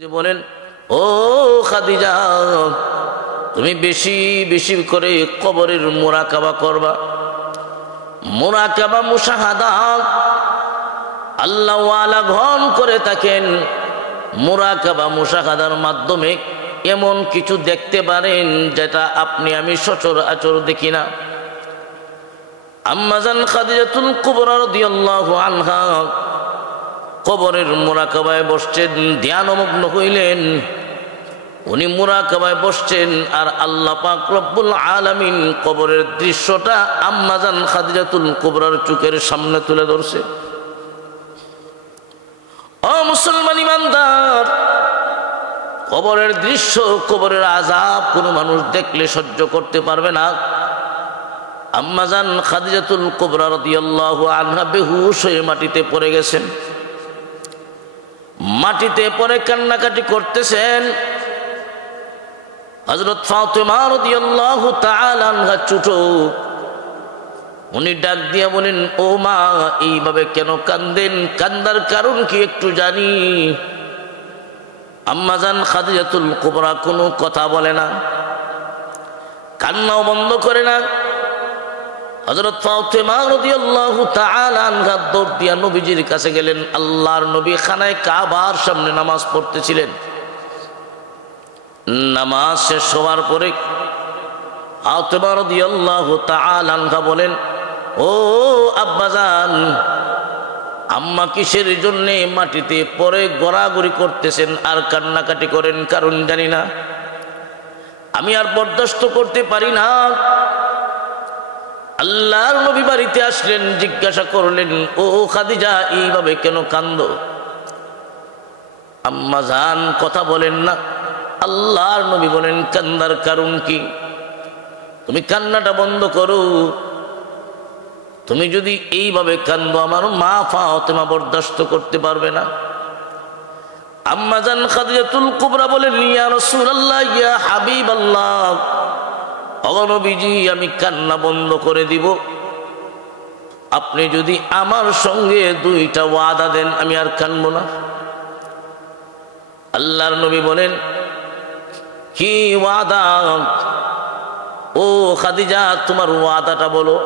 যে বলেন, ও খাদিজা, তুমি বেশি বেশি করে কবরের মুরাকাবা করবা। মুরাকাবা মুশাহাদাত আল্লাহ ওয়ালা ঘন করে থাকেন। মুরাকাবা মুশাহাদার মাধ্যমে এমন কিছু দেখতে পারেন যেটা আপনি আমি সচরাচর দেখি না। আম্মা জান খাদিজাতুল কুবরা রাদিয়াল্লাহু আনহা কবরের মুরাকাবায় বসছেন, ধ্যানমগ্ন হইলেন। উনি মুরাকাবায় বসছেন আর আল্লাহ পাক রব্বুল আলামিন কবরের দৃশ্যটা আম্মা জান খাদিজাতুল কুবরার চোখের সামনে তুলে ধরছে। ও মুসলমান ইমানদার, কবরের দৃশ্য, কবরের আযাব কোনো মানুষ দেখলে সহ্য করতে পারবে না। আম্মা জান খাদিজাতুল কুবরা রাদিয়াল্লাহু আনহা বেহুশ হয়ে মাটিতে পড়ে গেছেন। মাটিতে পড়ে কান্নাকাটি করতেছেন। হযরত ফাতেমা রাদিয়াল্লাহু তাআলা আনহা ছোট, উনি ডাক দিয়া বলেন, ও মা, এইভাবে কেন কান্দেন? কান্দার কারণ কি একটু জানি? আম্মা জান খাদিজাতুল কুবরা কোনো কথা বলে না, কান্নাও বন্ধ করে না। হযরত ফাতেমা রাদিয়াল্লাহু তাআলা আনহা দৌড় দিয়া নবীজির কাছে গেলেন। আল্লাহর নবী খানায় কাবার সামনে নামাজ পড়তেছিলেন। নামাজ শেষ হওয়ার পরে ফাতেমা রাদিয়াল্লাহু তাআলা আনহা বলেন, ও আব্বাজান, আম্মা কিসের জন্য মাটিতে পড়ে গড়াগড়ি করতেছেন আর কান্নাকাটি করেন? কারণ জানি না, আমি আর বরদাস্ত করতে পারি না। আল্লাহর নবী বাড়িতে আসলেন, জিজ্ঞাসা করলেন, ও খাদিজা, এইভাবে কেন কান্দো? আম্মা জান কথা বলেন না। আল্লাহর নবী বলেন, কান্দার কারণ কি? তুমি কান্নাটা বন্ধ করো। তুমি যদি এইভাবে কান্দো, আমার মা ফাতেমা বরদাস্ত করতে পারবে না। আম্মা জান খাদিজাতুল কুবরা বলেন, ইয়া রাসূলুল্লাহ, ইয়া হাবিবাল্লাহ, ও নবীজি, আমি কান্না বন্ধ করে দিব আপনি যদি আমার সঙ্গে দুইটা ওয়াদা দেন, আমি আর কাঁদব না। আল্লাহর নবী বলেন, কি ওয়াদা? ও খাদিজা, তোমার ওয়াদাটা বলো।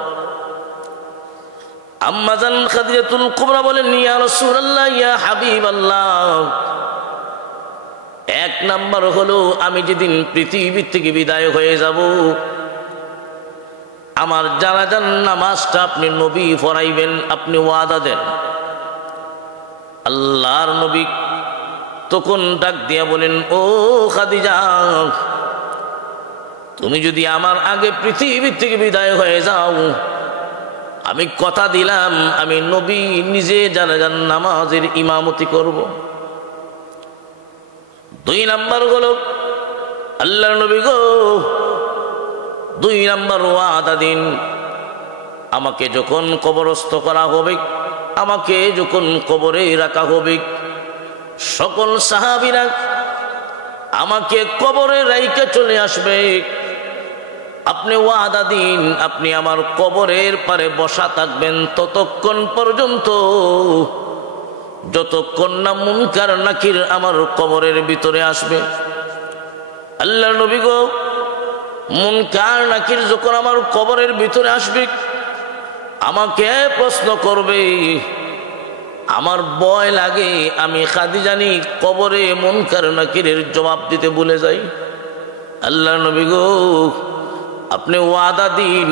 আম্মা জান খাদিজাতুল কুবরা বলেন, ইয়া রাসূলুল্লাহ, ইয়া হাবিবাল্লাহ, এক নাম্বার হলো, আমি যেদিন পৃথিবী থেকে বিদায় হয়ে যাব, আমার জানাজার নামাজটা আপনি নবী পড়াইবেন, আপনি ওয়াদা দেন। আল্লাহর নবী তখন ডাক দিয়া বলেন, ও খাদিজা, তুমি যদি আমার আগে পৃথিবী থেকে বিদায় হয়ে যাও, আমি কথা দিলাম আমি নবী নিজে জানাজার নামাজের ইমামতি করব। দুই নাম্বার হলো, আল্লাহর নবী গো, দুই নাম্বার ওয়াদা দিন, আমাকে যখন কবরস্থ করা হবে, আমাকে যখন কবরে রাখা হবে, সকল সাহাবীরা আমাকে কবরে রাইখা চলে আসবে। আপনি ওয়াদা দিন, আপনি আমার কবরের পারে বসা থাকবেন ততক্ষণ পর্যন্ত, যতক্ষণ না মুনকার নাকির আমার কবরের ভিতরে আসবে। আল্লাহর নবী গো, মুনকার নাকির যখন আমার কবরের ভিতরে আসবে, আমাকে প্রশ্ন করবে, আমার ভয় লাগে আমি খাদিজানি কবরে মুনকার নাকিরের জবাব দিতে ভুলে যাই। আল্লাহর নবী গো, আপনি ওয়াদা দিন,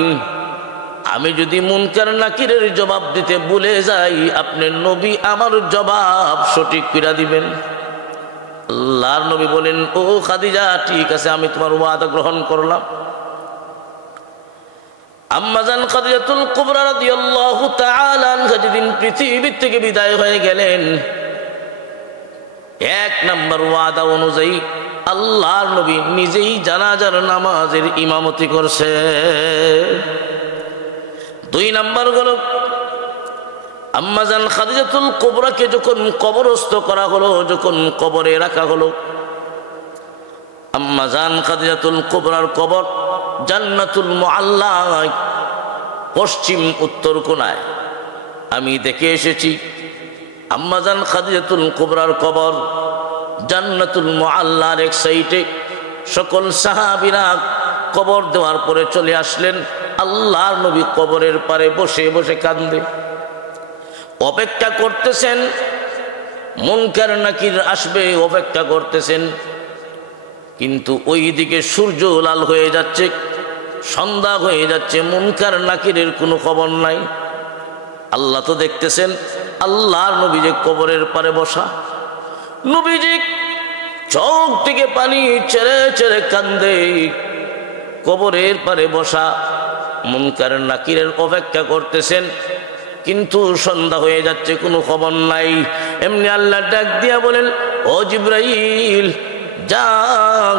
আমি যদি মুনকার নাকিরের জবাব দিতে ভুলে যাই, আপনি নবী আমার জবাব সঠিক করে দিবেন। আল্লাহর নবী বলেন, ও খাদিজা, ঠিক আছে, আমি তোমার ওয়াদা গ্রহণ করলাম। আম্মা জান খাদিজাতুল কুবরা রাদিয়াল্লাহু তাআলা আনহা যেদিন পৃথিবী থেকে বিদায় হয়ে গেলেন, এক নাম্বার ওয়াদা অনুযায়ী আল্লাহর নবী নিজেই জানাজার নামাজের ইমামতি করছে। দুই নাম্বার হলো, আম্মা জান খাদিজাতুল কুবরাকে যখন কবরস্থ করা হলো, যখন কবরে রাখা হলো, আম্মা জান খাদিজাতুল কুবরার কবর জান্নাতুল মুআল্লায় পশ্চিম উত্তর কোণায়। আমি দেখে এসেছি আম্মা জান খাদিজাতুল কুবরার কবর জান্নাতুল মুআল্লার এক সাইডে সকল সাহাবীরা কবর দেওয়ার পরে চলে আসলেন। আল্লাহর নবী কবরের পারে বসে বসে কান্দে, অপেক্ষা করতেছেন মুনকার নাকির আসবে, অপেক্ষা করতেছেন। কিন্তু ওই দিকে সূর্য লাল হয়ে যাচ্ছে, সন্ধ্যা হয়ে যাচ্ছে, মুনকার নাকিরের কোনো খবর নাই। আল্লাহ তো দেখতেছেন আল্লাহর নবী যে কবরের পারে বসা, নবীজি চোখ থেকে পানি ছেড়ে ছেড়ে কান্দে, কবরের পারে বসা মুনকার নাকিরের অপেক্ষা করতেছেন। কিন্তু সন্ধ্যা হয়ে যাচ্ছে, কোনো খবর নাই। এমনি আল্লাহ ডাক দিয়া বলেন, ও জিবরাইল যাও,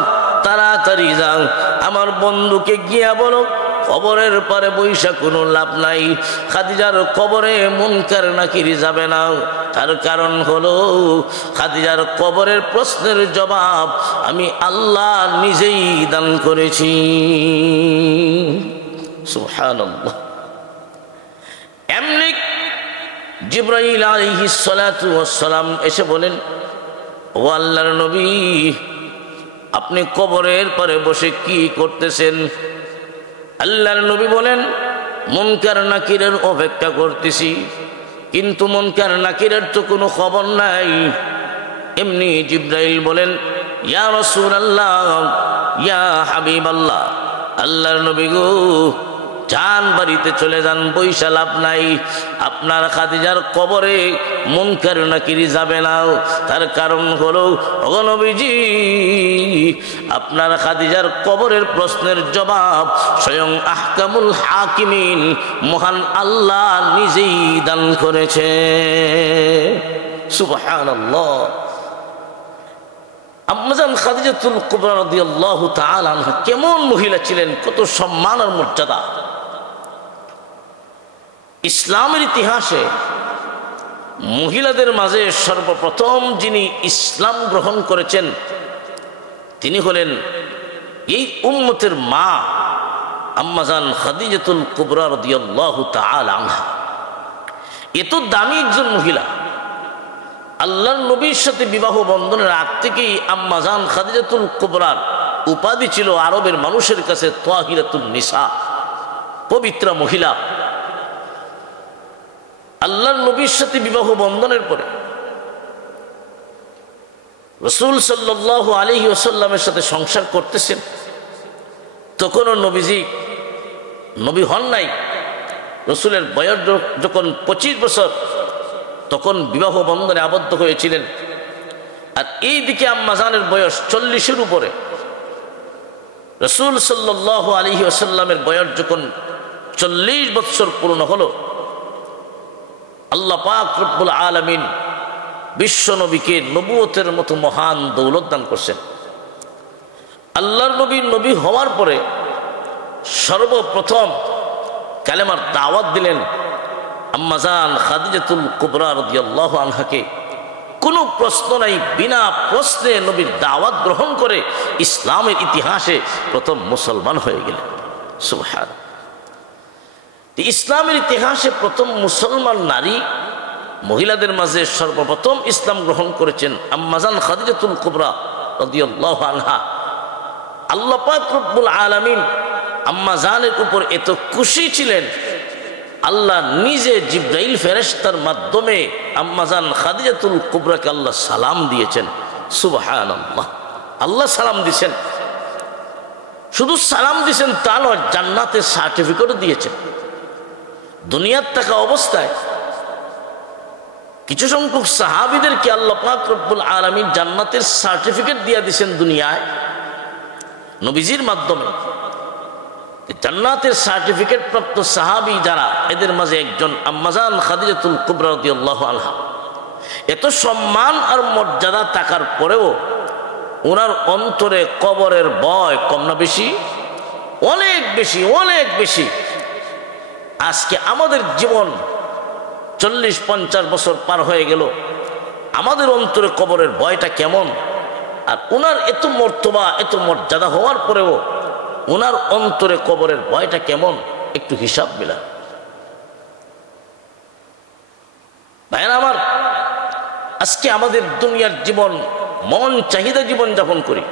তাড়াতাড়ি যাও, আমার বন্ধুকে গিয়া বলো কবরের পারে বৈশা কোনো লাভ নাই। খাদিজার কবরে মুনকার নাকির যাবে না। তার কারণ হলো খাদিজার কবরের প্রশ্নের জবাব আমি আল্লাহ নিজেই দান করেছি। সুবহানাল্লাহ। এমনি জিবরাইল আলাইহিস সালাতু ওয়াস সালাম এসে বলেন, ও আল্লাহর নবী, আপনি কবরের পারে বসে কি করতেছেন? আল্লাহর নবী বলেন, মুনকার নাকিরের অপেক্ষা করতেছি, কিন্তু মুনকার নাকিরের তো কোনো খবর নাই। এমনি জিবরাইল বলেন, ইয়া রাসূলুল্লাহ, ইয়া হাবিবাল্লাহ, আল্লাহর নবী গো, যান বাড়িতে চলে যান, বৈশা লাভ নাই। আপনার খাদিজার কবরে মুনকার নাকির যাবে না। তার কারণ হলো ও নবীজি, আপনার খাদিজার কবরের প্রশ্নের জবাব স্বয়ং আহকামুল হাকিমিন মহান আল্লাহ নিজেই দান করেছে। সুবহানাল্লাহ। আম্মাজান খাদিজাতুল কুবরা রাদিয়াল্লাহু তাআলা আনহা কেমন মহিলা ছিলেন, কত সম্মান আর মর্যাদা। ইসলামের ইতিহাসে মহিলাদের মাঝে সর্বপ্রথম যিনি ইসলাম গ্রহণ করেছেন তিনি হলেন এই উম্মতের মা আম্মাজান খাদিজাতুল কুবরা রাদিয়াল্লাহু তাআলা আনহা। এত দামি একজন মহিলা, আল্লাহর নবীর সাথে বিবাহ বন্ধনের আগ থেকেই আম্মাজান খাদিজাতুল কুবরার উপাধি ছিল আরবের মানুষের কাছে তাহিরাতুন নিসা, পবিত্র মহিলা। আল্লাহর নবীর সাথে বিবাহ বন্ধনের পরে রাসূল সাল্লাল্লাহু আলাইহি ওয়াসাল্লামের সাথে সংসার করতেছেন, তখনও নবীজি নবী হন নাই। রাসূলের বয়স যখন 25 বছর, তখন বিবাহ বন্ধনে আবদ্ধ হয়েছিলেন। আর এই দিকে আম্মাজানের বয়স 40-এর উপরে। রাসূল সাল্লাল্লাহু আলাইহি ওয়াসাল্লামের বয়স যখন 40 বছর পূর্ণ হলো, আল্লাহ পাক রব্বুল আলামিন বিশ্ব নবীকে নবুয়তের মতো মহান দৌলত দান করছেন। আল্লাহর নবী হওয়ার পরে সর্বপ্রথম কালেমার দাওয়াত দিলেন আম্মাজান খাদিজাতুল কুবরা রাদিয়াল্লাহু আনহাকে। কোনো প্রশ্ন নাই, বিনা প্রশ্নে নবীর দাওয়াত গ্রহণ করে ইসলামের ইতিহাসে প্রথম মুসলমান হয়ে গেলেন। সুবহানাল্লাহ। ইসলামের ইতিহাসে প্রথম মুসলমান নারী, মহিলাদের মাঝে সর্বপ্রথম ইসলাম গ্রহণ করেছেন আম্মাজান খাদিজাতুল কুবরা রাদিয়াল্লাহু আনহা। আল্লাহ পাক রব্বুল আলামিন আম্মাজানের উপর এত খুশি ছিলেন, আল্লাহ নিজে জিবরাইল ফেরেশতার মাধ্যমে আম্মাজান খাদিজাতুল কুবরাকে আল্লাহ সালাম দিয়েছেন। সুবহানাল্লাহ। আল্লাহ সালাম দিয়েছেন, শুধু সালাম দিয়েছেন তা নয়, জান্নাতের সার্টিফিকেটও দিয়েছেন। দুনিয়ার থাকা অবস্থায় কিছু সংখ্যক সাহাবীদেরকে আল্লাহ পাক রব্বুল আলামিন জান্নাতের সার্টিফিকেট দিয়ে দিয়েছেন দুনিয়ায় নবীজির মাধ্যমে। জান্নাতের সার্টিফিকেট প্রাপ্ত সাহাবী যারা, এদের মাঝে একজন আম্মাজান খাদিজাতুল কুবরা রাদিয়াল্লাহু আনহা। এত সম্মান আর মর্যাদা থাকার পরেও ওনার অন্তরে কবরের ভয় কম না বেশি? অনেক বেশি, অনেক বেশি। আজকে আমাদের জীবন 40-50 বছর পার হয়ে গেল, আমাদের অন্তরে কবরের ভয়টা কেমন? আর ওনার এত মর্তবা, এত মর্যাদা হওয়ার পরেও ওনার অন্তরে কবরের ভয়টা কেমন? একটু হিসাব মিলা। ভাইরা আমার, আজকে আমাদের দুনিয়ার জীবন মন চাহিদা জীবনযাপন করি।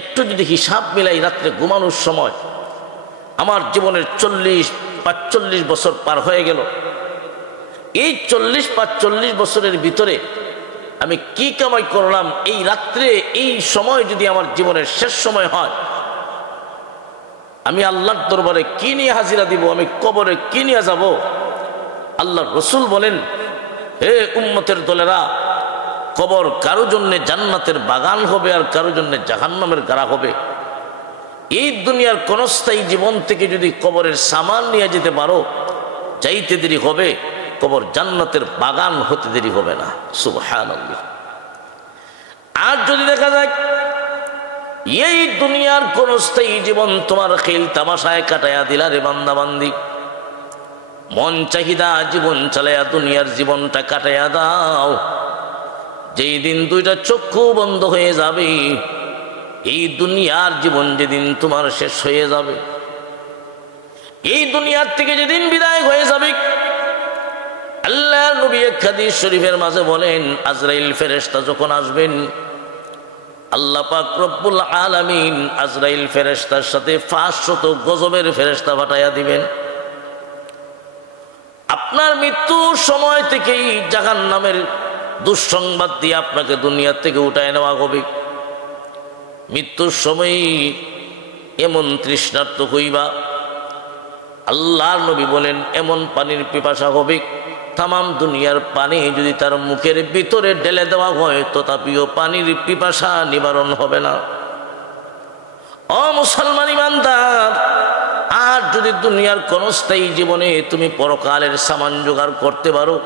একটু যদি হিসাব মিলাই রাত্রে ঘুমানোর সময় আমার জীবনের 40-45 বছর পার হয়ে গেল। এই 40-45 বছরের ভিতরে আমি কি কামাই করলাম? এই রাত্রে এই সময় যদি আমার জীবনের শেষ সময় হয়, আমি আল্লাহর দরবারে কি নিয়ে হাজিরা দিব? আমি কবরে কি নিয়ে যাব? আল্লাহর রাসূল বলেন, হে উম্মতের দলেরা, কবর কারো জন্য জান্নাতের বাগান হবে আর কারো জন্য জাহান্নামের গাড়া হবে। এই দুনিয়ার ক্ষণস্থায়ী জীবন থেকে যদি কবরের সামান নিয়ে যেতে পারো, যাইতে দেরি হবে, কবর জান্নাতের বাগান হতে দেরি হবে না। সুবহানাল্লাহ। আর যদি দেখা যায় এই দুনিয়ার ক্ষণস্থায়ী জীবন তোমার খেল তামাশায় কাটাইয়া দিলা রে বান্দা বান্দি, মন চাহিদা জীবন চালাইয়া দুনিয়ার জীবনটা কাটাইয়া দাও। যেই দিন দুইটা চক্ষু বন্ধ হয়ে যাবে, এই দুনিয়ার জীবন যেদিন তোমার শেষ হয়ে যাবে, এই দুনিয়ার থেকে যেদিন বিদায় হয়ে যাবে, আল্লাহর নবী এক হাদিস শরীফের মাঝে বলেন, আজরাইল ফেরেশতা যখন আসবেন, আল্লাহ পাক রব্বুল আলামিন আজরাইল ফেরেশতার সাথে 500 গজবের ফেরেশতা পাঠাইয়া দিবেন। আপনার মৃত্যুর সময় থেকেই জাহান্নামের দুঃসংবাদ দিয়ে আপনাকে দুনিয়া থেকে উঠায় নেওয়া হবে। মৃত্যুর সময় এমন তৃষ্ণার্ত হইবা, আল্লাহর নবী বলেন এমন পানির পিপাসা হবে, তামাম দুনিয়ার পানি যদি তার মুখের ভিতরে ঢেলে দেওয়া হয় তথাপিও পানির পিপাসা নিবারণ হবে না। ও মুসলমান ইমানদার, আর যদি দুনিয়ার ক্ষণস্থায়ী জীবনে তুমি পরকালের সামান জোগাড় করতে পারো,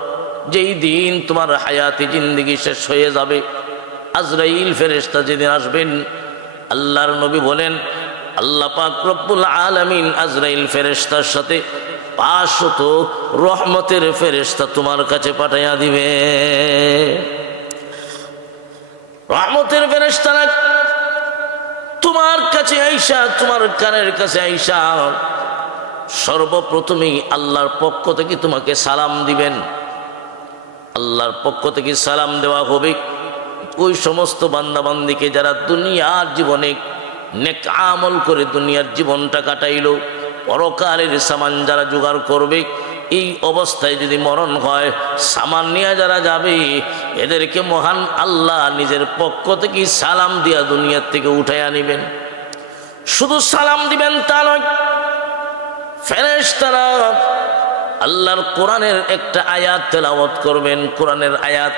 যেই দিন তোমার হায়াতে জিন্দেগি শেষ হয়ে যাবে, আজরাইল ফেরেশতা যেদিন আসবেন, আল্লাহর নবী বলেন আল্লাহ পাক রব্বুল আলামিন আজরাইল ফেরেশতার সাথে 500 রহমতের ফেরেশতা তোমার কাছে পাঠাইয়া দিবে। রহমতের ফেরেশতারা তোমার কাছে আইসা, তোমার কানের কাছে আইসা সর্বপ্রথমেই আল্লাহর পক্ষ থেকে তোমাকে সালাম দিবেন। আল্লাহর পক্ষ থেকে সালাম দেওয়া হবে ওই সমস্ত বান্দাবান্দিকে যারা দুনিয়ার জীবনে নেক আমল করে দুনিয়ার জীবনটা কাটাইল, পরকালের সামান যারা জোগাড় করবে, এই অবস্থায় যদি মরণ হয়, সামান নিয়ে যারা যাবে, এদেরকে মহান আল্লাহ নিজের পক্ষ থেকে সালাম দিয়া দুনিয়ার থেকে উঠাইয়া নিবেন। শুধু সালাম দিবেন তা নয়, ফেরেশতারা আল্লাহর কোরআনের একটা আয়াত তেলাওয়াত করবেন। কোরআনের আয়াত,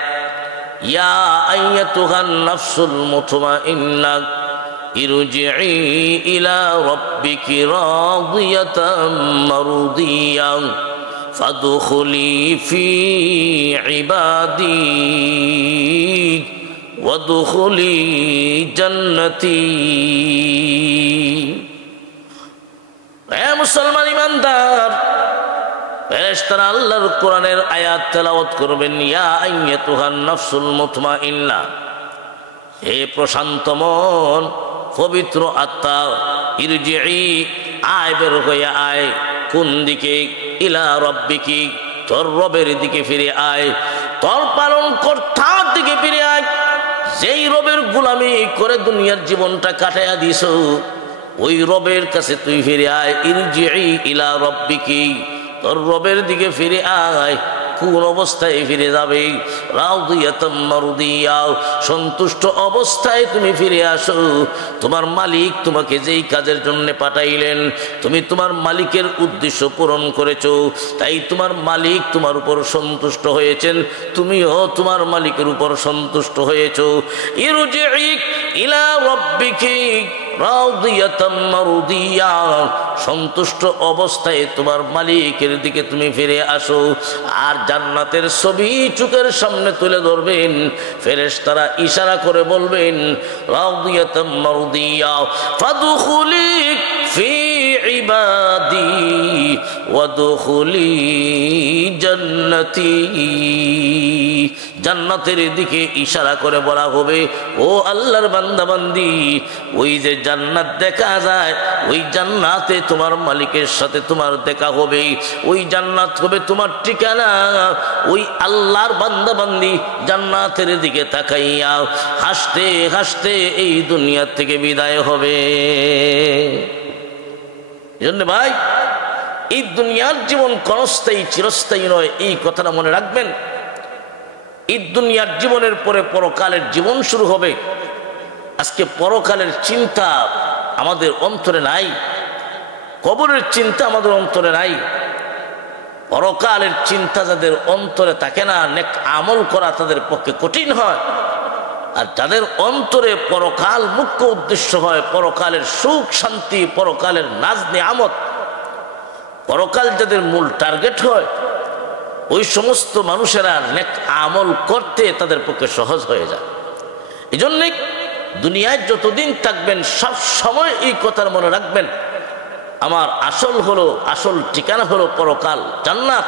ইয়া আইয়াতুহান নাফসুল মুতমাইন্না ইরজিই ইলা রাব্বিকি রাদিয়াতাম মারদিয়া ফাদখুলি ফি ইবাদি ওয়াদখুলি জান্নতি। হে মুসলমান ইমানদার, ফেরেশতারা আল্লাহর কোরআনের আয়াত তেলাওয়াত করবেন, ইয়া আইয়াতুহান নাফসুল মুতমাইন্না, হে প্রশান্ত মন, পবিত্র আত্মা, ইরজিই, আয়, বের হয়ে আয়। কোন দিকে? ইলা রাব্বিকি, তোর রবের দিকে ফিরে আয়, তোর পালন কর্তার দিকে ফিরে আয়। যেই রবের গোলামি করে দুনিয়ার জীবনটা কাটাইয়া দিছ, ওই রবের কাছে তুই ফিরে আয়। ইরজিই ইলা রাব্বিকি, তোর রবের দিকে ফিরে আয়। কোন অবস্থায় ফিরে যাবে? রাদিয়াতাম মারদিয়া, সন্তুষ্ট অবস্থায় তুমি ফিরে আসো। তোমার মালিক তোমাকে যেই কাজের জন্য পাঠাইলেন, তুমি তোমার মালিকের উদ্দেশ্য পূরণ করেছো, তাই তোমার মালিক তোমার উপর সন্তুষ্ট হয়েছেন, তুমিও তোমার মালিকের উপর সন্তুষ্ট হয়েছো। ইরজিই ইলা রাব্বিকি রাদিয়াতাম মারদিয়া, সন্তুষ্ট অবস্থায় তোমার মালিকের দিকে তুমি ফিরে আসো। আর জান্নাতের ছবি চোখের সামনে তুলে ধরবেন, ফেরেশতারা ইশারা করে বলবেন, রাদিয়াতাম মারদিয়া ফাদখুলি ফি ইবাদি ওয়াদখুলি জান্নাতি। জান্নাতের দিকে ইশারা করে বলা হবে, ও আল্লাহর বান্দা বান্দি, ওই যে জান্নাত দেখা যায়, ওই জান্নাতে তোমার মালিকের সাথে তোমার দেখা হবে, ওই জান্নাত হবে তোমার ঠিকানা। ওই আল্লাহর বান্দা বান্দি জান্নাতের দিকে তাকাইয়া হাসতে হাসতে এই দুনিয়া থেকে বিদায় হবে। এজন্য ভাই, এই দুনিয়ার জীবন ক্ষণস্থায়ী চিরস্থায়ী নয়, এই কথাটা মনে রাখবেন। এই দুনিয়ার জীবনের পরে পরকালের জীবন শুরু হবে। আজকে পরকালের চিন্তা আমাদের অন্তরে নাই, কবরের চিন্তা আমাদের অন্তরে নাই। পরকালের চিন্তা যাদের অন্তরে থাকে না, নেক আমল করা তাদের পক্ষে কঠিন হয়। আর যাদের অন্তরে পরকাল মুখ্য উদ্দেশ্য হয়, পরকালের সুখ শান্তি, পরকালের নাজ নিয়ামত, পরকাল যাদের মূল টার্গেট হয়, ওই সমস্ত মানুষেরা নেক আমল করতে তাদের পক্ষে সহজ হয়ে যায়। এই জন্যে দুনিয়ায় যতদিন থাকবেন সব সময় এই কথার মনে রাখবেন, আমার আসল ঠিকানা হলো পরকাল, জান্নাত।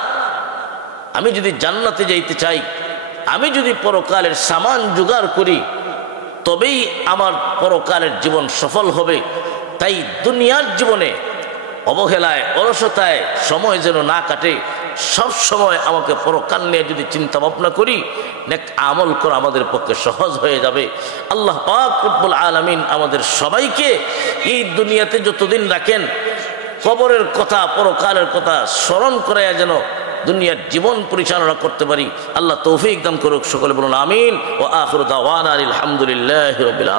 আমি যদি জান্নাতে যাইতে চাই, আমি যদি পরকালের সামান জোগাড় করি, তবেই আমার পরকালের জীবন সফল হবে। তাই দুনিয়ার জীবনে অবহেলায় অলসতায় সময় যেন না কাটে, সব সময় আমাকে পরকাল নিয়ে যদি চিন্তা ভাবনা করি, নেক আমল করা আমাদের পক্ষে সহজ হয়ে যাবে। আল্লাহ পাক রব্বুল আলামিন আমাদের সবাইকে এই দুনিয়াতে যতদিন রাখেন, কবরের কথা পরকালের কথা স্মরণ করাইয়া যেন দুনিয়ার জীবন পরিচালনা করতে পারি। আল্লাহ তৌফিক দান করুক। সকলে বলুন আমিন। ওয়া আখিরু দাওয়ানা আলহামদুলিল্লাহি রাব্বিল আলামিন।